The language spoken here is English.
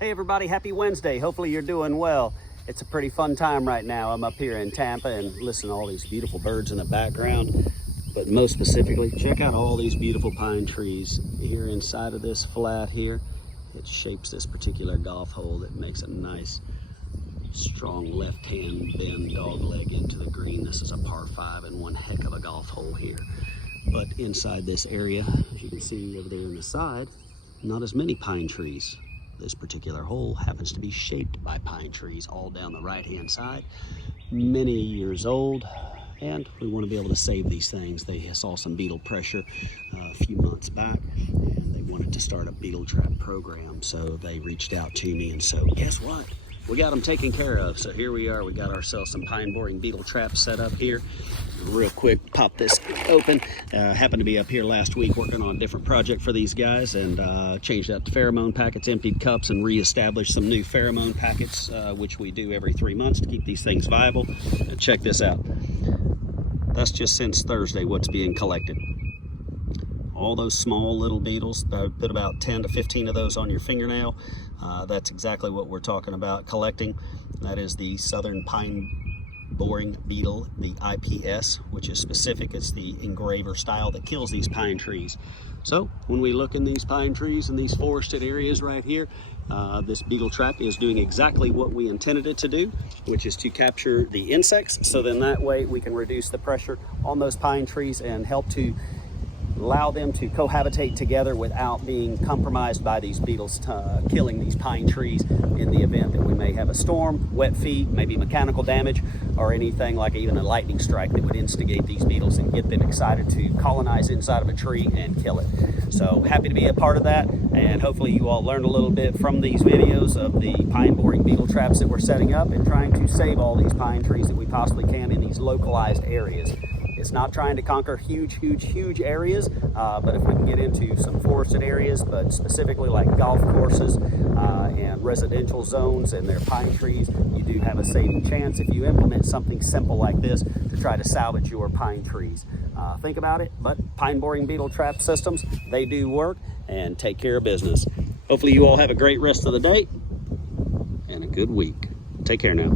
Hey everybody, happy Wednesday. Hopefully you're doing well. It's a pretty fun time right now. I'm up here in Tampa and listen to all these beautiful birds in the background. But most specifically, check out all these beautiful pine trees here inside of this flat here. It shapes this particular golf hole that makes a nice, strong left-hand bend dog leg into the green. This is a par 5 and one heck of a golf hole here. But inside this area, as you can see over there on the side, not as many pine trees. This particular hole happens to be shaped by pine trees all down the right-hand side, many years old, and we want to be able to save these things. They saw some beetle pressure a few months back, and they wanted to start a beetle trap program, so they reached out to me, and so guess what? We got them taken care of. So here we are. We got ourselves some pine boring beetle traps set up here. Real quick, pop this open. Happened to be up here last week working on a different project for these guys, and changed out the pheromone packets, emptied cups, and reestablished some new pheromone packets, which we do every 3 months to keep these things viable. And check this out. That's just since Thursday what's being collected. All those small little beetles, put about 10 to 15 of those on your fingernail. That's exactly what we're talking about collecting. That is the southern pine boring beetle, the IPS, which is specific. It's the engraver style that kills these pine trees. So when we look in these pine trees in these forested areas right here, this beetle trap is doing exactly what we intended it to do, which is to capture the insects. So then that way we can reduce the pressure on those pine trees and help to allow them to cohabitate together without being compromised by these beetles killing these pine trees in the event that we may have a storm, wet feet, maybe mechanical damage, or anything like even a lightning strike that would instigate these beetles and get them excited to colonize inside of a tree and kill it. So happy to be a part of that, and hopefully you all learned a little bit from these videos of the pine boring beetle traps that we're setting up and trying to save all these pine trees that we possibly can in these localized areas. It's not trying to conquer huge areas, but if we can get into some forested areas, but specifically like golf courses and residential zones and their pine trees, you do have a saving chance if you implement something simple like this to try to salvage your pine trees. Think about it, but pine boring beetle trap systems, they do work, and take care of business. Hopefully you all have a great rest of the day and a good week. Take care now.